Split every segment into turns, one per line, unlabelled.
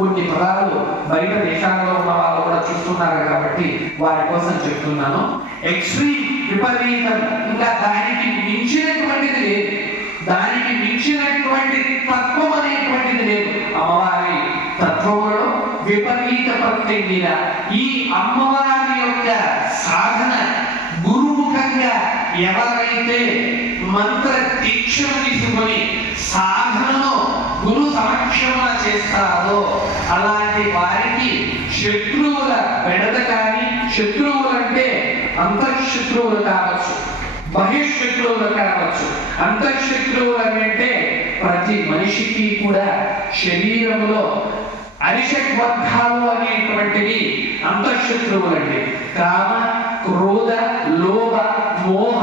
కొన్ని పదాలు బయట దేశాల్లో ఉన్న వాళ్ళు కూడా చూస్తున్నారు కాబట్టి వారి కోసం చెప్తున్నాను. ఎక్స్ట్రీమ్ విపరీతం ఇంకా దానికి మించినటువంటిది లేదు. దానికి మించినటువంటి తత్వం అనేటువంటిది లేదు. అమ్మవారి తత్వములో విపరీత ప్రత్యేకత ఈ అమ్మవారి యొక్క సాధన గురుముఖంగా ఎవరైతే మంత్ర దీక్షను తీసుకొని సాధనలో గురు సమక్షమున చేస్తారో అలాంటి వారికి శత్రువుల బెడద కానీ శత్రువులు అంటే అంతఃశత్రువులు కావచ్చు బహిష్శత్రువులు కావచ్చు. అంతఃశత్రువులు అంటే ప్రతి మనిషికి కూడా శరీరంలో అరిషట్ వర్గాలు అనేటువంటివి అంతఃశత్రువులండి కామ క్రోధ లోభ మోహ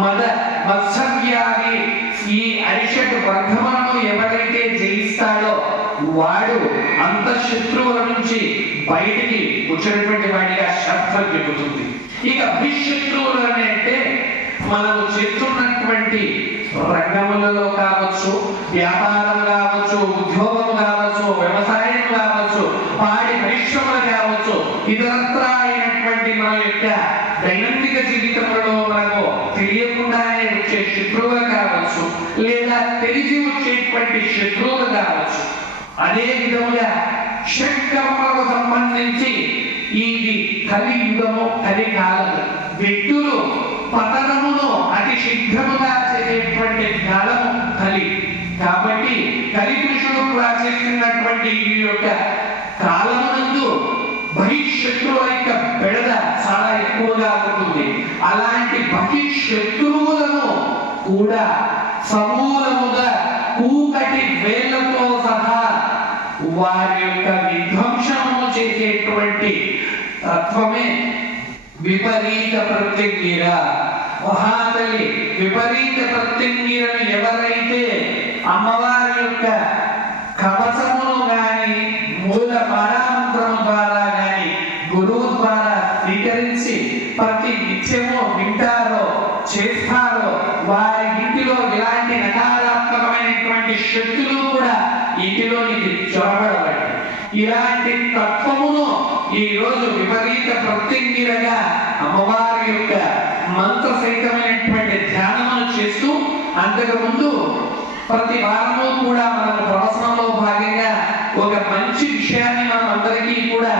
మద మత్సర్యాది ఈ అరిషట్ వర్గములను ఎవరైతే జయిస్తాడో వాడు అంత శత్రువుల నుంచి బయటికి వచ్చినటువంటి వాడిగా శాస్త్రం చెబుతుంది. ఇక బహిశత్రువులు అని అంటే మనము చేస్తున్నటువంటి రంగములలో కావచ్చు వ్యాపారం కావచ్చు ఉద్యోగం కావచ్చు వ్యవసాయం కావచ్చు పాడి పరిశ్రమలు కావచ్చు ఇతర అయినటువంటి మన యొక్క దైనందిక జీవితంలో మనకు తెలియకుండానే వచ్చే శత్రువులు కావచ్చు లేదా తెలిసి వచ్చేటువంటి శత్రువులు కావచ్చు. అదే విధముగా షట్కర్మలకు సంబంధించి ఇది కలియుగము కలికాలం వ్యక్తులు పతనమును అతి శీఘ్రముగా చేసేటువంటి కాలము కలి కాబట్టి కలిపురుషుడు కూడా చేస్తున్నటువంటి ఈ యొక్క కాలమునందు బహిశత్రువుల యొక్క బెడద చాలా ఎక్కువగా ఉంటుంది. అలాంటి బహిశత్రువులను కూడా సమూలముగా కూకటి వేలతో సహా వారి యొక్క విధ్వంసము చేసేటువంటి తత్వమే విపరీత ప్రత్యంగిర మహాతల్లి విపరీత ప్రత్యంగిరను ఎవరైతే అమ్మవారి యొక్క కవచమును గాని మూల పరామంత్రము ద్వారా గాని గురువు ద్వారా స్వీకరించి ప్రతి నిత్యము వింటారో చేస్తారో వారి ఇంటిలో ఇలా శక్తులు కూడా ఇంటిలోనికి చొరబడబట్టి ఇలాంటి తత్వమును ఈ రోజు విపరీత ప్రత్యంగిరగా అమ్మవారి యొక్క మంత్ర సహితమైనటువంటి ధ్యానమును చేస్తూ అంతకు ముందు ప్రతి వారము కూడా మనం ప్రవచనంలో భాగంగా ఒక మంచి విషయాన్ని మనం అందరికీ కూడా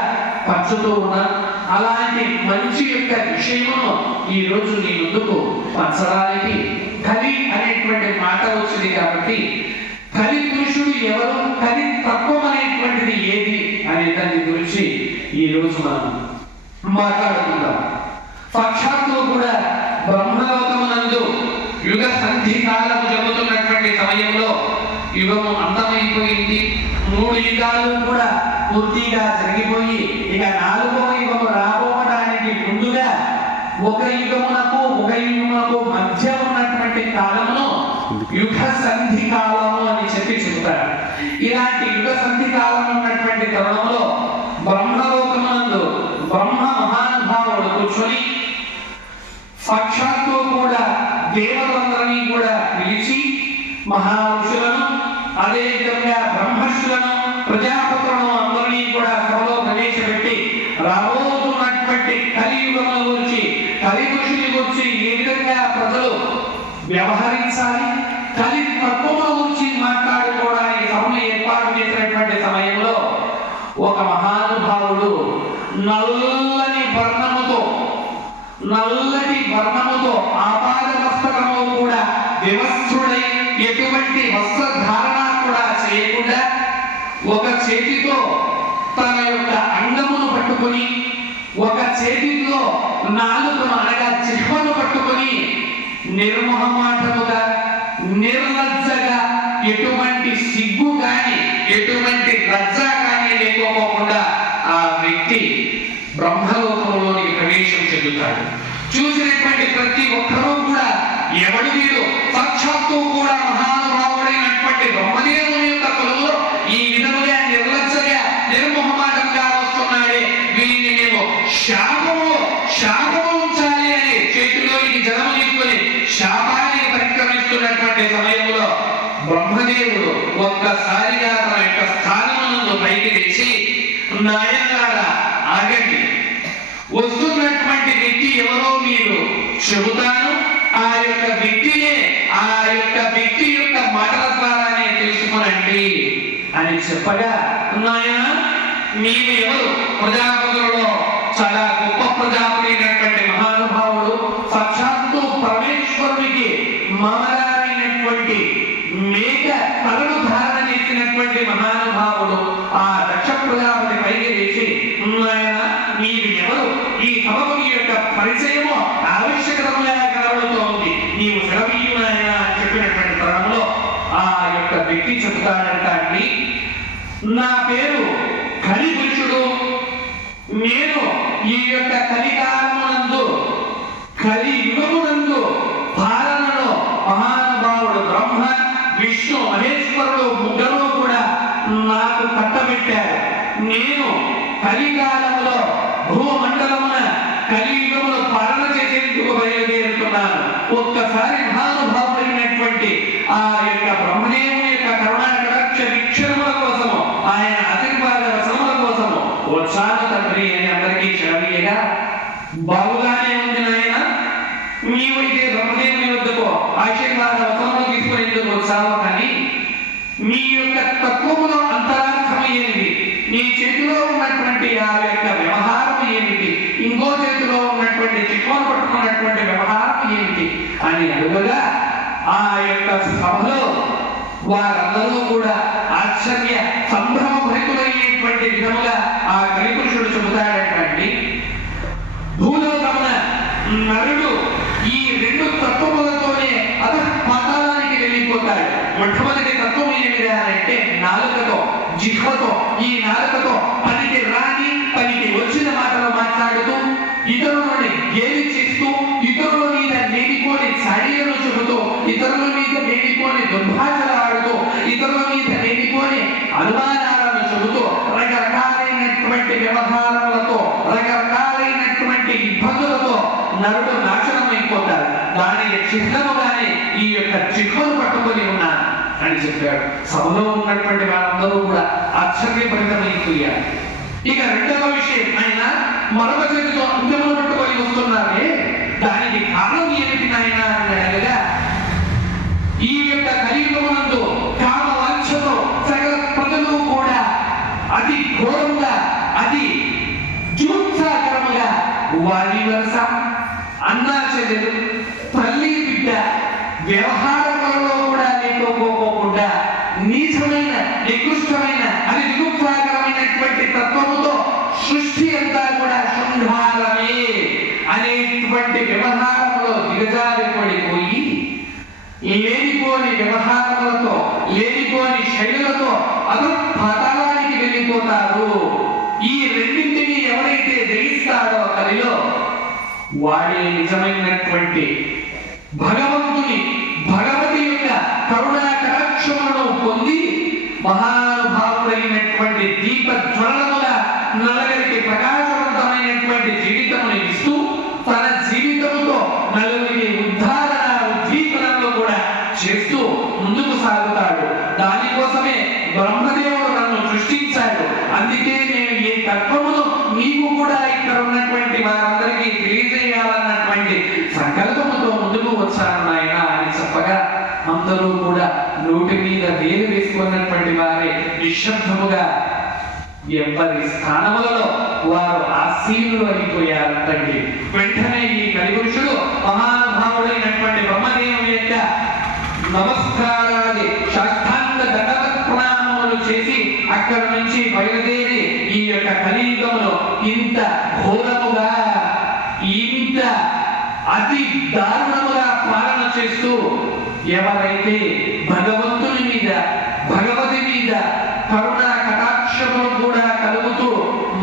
పంచుతూ ఉన్నాం. అలాంటి మంచి యొక్క విషయమును ఈ రోజు నీ ముందుకు పంచడానికి కలి అనేటువంటి మాట వచ్చింది కాబట్టి కలి పురుషుడు ఎవరు? కలి తత్వం అనేటువంటిది ఏది అనే దాని గురించి ఈ రోజు మనం మాట్లాడుకుందాం. సాక్షాత్తు కూడా బ్రహ్మలోకమునందు యుగ సంధి కాలం జరుగుతున్నటువంటి సమయంలో యుగము అంతమైపోయింది. మూడు యుగాలు కూడా పూర్తిగా జరిగిపోయి ఇక నాలుగవ యుగము రాబోవడానికి ముందుగా ఒక యుగమునకు ఒక యుగమునకు మధ్య ఉన్నటువంటి కాలమును యుగ సంధి కాలం ప్రజాపతులను అందరినీ కూడా సభలో ప్రవేశపెట్టి రాబోతున్నటువంటి కలియుగంలో గురించి కలిపురుషుని గురించి ఏ విధంగా ప్రజలు వ్యవహరించాలి కలి తత్వముల గురించి మాట్లాడుకోవడానికి సభను ఏర్పాటు చేసినటువంటి సమయంలో ఒక మహానుభావుడు నల్లని వర్ణముతో నల్లటి వర్ణముతో ఆపాద మస్తకము కూడా వివస్త్రుడై ఎటువంటి వస్త్ర ఒక చేతితో తన యొక్క అంగమును పట్టుకొని ఒక చేతిలో నాలుగును అనగా జిహ్వను పట్టుకొని నిర్మహమాటముగా నిర్లజ్జగా ఎటువంటి సిగ్గు కానీ ఎటువంటి లజ్జ కానీ లేకపోకుండా ఆ వ్యక్తి బ్రహ్మలోకంలోనికి ప్రవేశం చెందుతాడు. చూసినటువంటి ప్రతి ఒక్కరూ కూడా ఎవడు వీడు? సాక్షాత్తు కూడా మహానుభావుడైనటువంటి బ్రహ్మ చెబుతాను. ఆ యొక్క వ్యక్తియే ఆ యొక్క వ్యక్తి యొక్క మాటల ద్వారానే తెలుసుకునండి అని చెప్పగా నాయన మీరు ఎవరు? ప్రజాపతులలో చాలా గొప్ప ప్రజాపతి అయినటువంటి మహానుభావుడు సాక్షాత్తు పరమేశ్వరుడికి మామగారైనటువంటి మేక తలను ధారణ చేసినటువంటి మహానుభావుడు ఆ దక్ష ప్రజాపతి పైకి లేచి నాయన నీవు ఎవరు ఈ సభకు నీ యొక్క పరిచయము ఆవశ్యకతముగా కనబడుతోంది నీవు సెలవీయు నాయన అని చెప్పినటువంటి తరంలో ఆ యొక్క వ్యక్తి చెబుతాడంట అండి నా పేరు కలిపురుషుడు నేను ఈ యొక్క కలికాలమునందు కలి యుగమునందు పాలనలో మహానుభావుడు బ్రహ్మ విష్ణు మహేశ్వరుడు ముగ్గురు కూడా నాకు కట్టబెట్టారు. నేను కలికాలంలో భూమండలమున కలియుగములో పాలన చేసేందుకు బయలుదేరుతున్నాను. ఒక్కసారి మహానుభావుడైనటువంటి ఆ యొక్క బ్రహ్మదేవుని యొక్క కరుణా కటాక్ష వీక్షణముల కోసము ఆయన ఆశీర్వాద వసముల కోసము వచ్చాను తండ్రి అని అందరికీ చెలవీయగా బాగుగానే ఉంది నాయన నీవైతే బ్రహ్మదేవుని వద్దకు ఆశీర్వాద వసములు తీసుకునేందుకు వచ్చావు కానీ మీ యొక్క తత్వములో అంతరార్థం ఏమిటి నీ చేతిలో ఉన్నటువంటి ఆ యొక్క వ్యవహారం ఏమిటి? ఇంకో చేతిలో ఉన్నటువంటి చిక్కును పట్టుకున్నటువంటి వ్యవహారం ఏమిటి? అని అడుగగా ఆ యొక్క సభలో వారందరూ కూడా ఆశ్చర్య సంభ్రమ భరితులయ్యేటువంటి విధముగా ఆ కలిపురుషుడు చెబుతాడటండి. భూలోకమున నరుడు ఈ రెండు తత్వములతోనే అత పాతాళానికి వెళ్ళిపోతాడు. మొట్టమొదటి తత్వం ఏమిరా అంటే నాలుకతో. జిహ్వతో ఈ నాలుకతో పనికి రాని పనికి వచ్చిన మాటలు మాట్లాడుతూ ఇతరులని గేలి చేస్తూ ఇతరుల మీద లేనిపోని చర్యలు చెబుతూ ఇతరుల మీద లేనిపోని దుర్భాషలు ఆడుతూ ఇతరుల మీద లేనిపోని అనుమానాలను చెబుతూ రకరకాలైనటువంటి వ్యవహారములతో రకరకాలైనటువంటి ఇబ్బందులతో నరుడు నాశనమైపోతారు అయిపోతాడు దానికి చిహ్నముగానే ఈ యొక్క చిహ్నను పట్టుకొని ఉన్నాను అని చెప్పాడు. సభలో ఉన్నటువంటి వారందరూ కూడా ఆశ్చర్యపరితమైపోయారు ఇక రెండవ విషయం ఆయన మరొక చేతితో అంగములు పట్టుకొని వస్తున్నారే? దానికి కారణం ఏమిటి నాయన అని అడగగా ఈ యొక్క కలియుగమునందు కామ వాంఛతో సకల ప్రజలు కూడా అతి ఘోరంగా అతి జూత్సాకరముగా వారి వరస అన్నా చెల్లెలు తల్లి బిడ్డ వ్యవహారములలో కూడా లేకపోకుండా నీచమైన నికృష్టమైన అది నిరుత్సాహకరమైనటువంటి తత్వముతో సృష్టి అంతా కూడా శృంగారమే అనేటువంటి వ్యవహారములో దిగజారిపడిపోయి లేనిపోని వ్యవహారములతో లేనిపోని శైలులతో అతను పాతాళానికి వెళ్ళిపోతారు ఈ రెండింటిని ఎవరైతే జయిస్తాడో కలిలో వాడే నిజమైనటువంటి భగవంతుని భగవతి యొక్క కరుణా కటాక్షములను పొంది మహానుభావుడైనటువంటి దీప జ్వలనముగా నలగరికి ప్రకాశవంతమైనటువంటి జీవితం నోటి మీద వేలు వేసుకున్నటువంటి వారే నిశ్శబ్దముగా ఎవరి స్థానములలో వారు ఆసీనులు అయిపోయారంటండి. వెంటనే ఈ కలిపురుషుడు మహానుభావుడైనటువంటి బ్రహ్మదేవుని యొక్క నమస్కారాన్ని శాస్త్రాంగ దండవత్ ప్రణామములు చేసి అక్కడ నుంచి బయలుదేరి ఈ యొక్క కలియుగంలో ఇంత ఘోరముగా ఇంత అతి దారుణముగా పాలన చేస్తూ ఎవరైతే భగవంతుని మీద భగవతి మీద కరుణ కటాక్షములు కూడా కలుగుతూ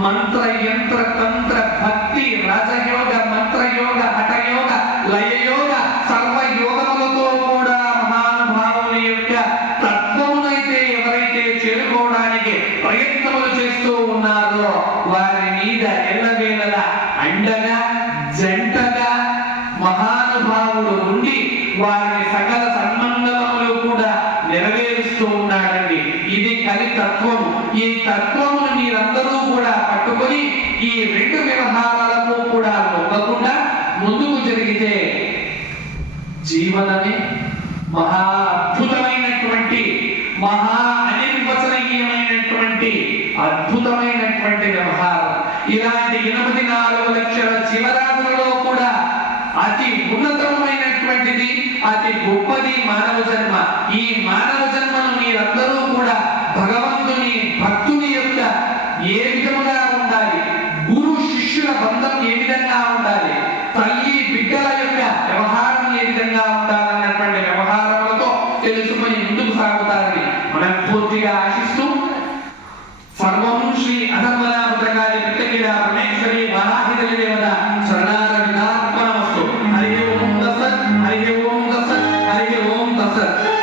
మంత్ర యంత్ర తంత్ర భక్తి రాజయోగ మంత్రయోగ హఠయోగ లయయోగ సర్వయోగములతో కూడా మహానుభావుని యొక్క తత్వమునైతే ఎవరైతే చేరుకోవడానికి ప్రయత్నములు చేస్తూ ఉన్నారో వారి మీద ఎల్లవేళల అండగా జంటగా మహానుభావుడు ఉండి వారిని సకల సన్మంగళములు కూడా నెరవేరుస్తూ ఉన్నాడండి ఇది కలి తత్వం ఈ తత్వం తత్వమును మీరందరూ కూడా పట్టుకొని ఈ రెండు వ్యవహారాలకు కూడా లొంగకుండా ముందుకు జరిగితే జీవనమే మహా అద్భుతమైనటువంటి మహా అనిర్వచనీయమైనటువంటి అద్భుతమైనటువంటి వ్యవహారం ఇలాంటి ఎనిమిది నాలుగు లక్షల జీవరాశులలో కూడా అతి ఉన్నతమైనటువంటిది అతి గొప్పది మానవ జన్మ. ఈ మానవ జన్మను మీరందరూ కూడా భగవంతుని భక్తుని యొక్క ఏ విధముగా ఉండాలి? గురు శిష్యుల బంధం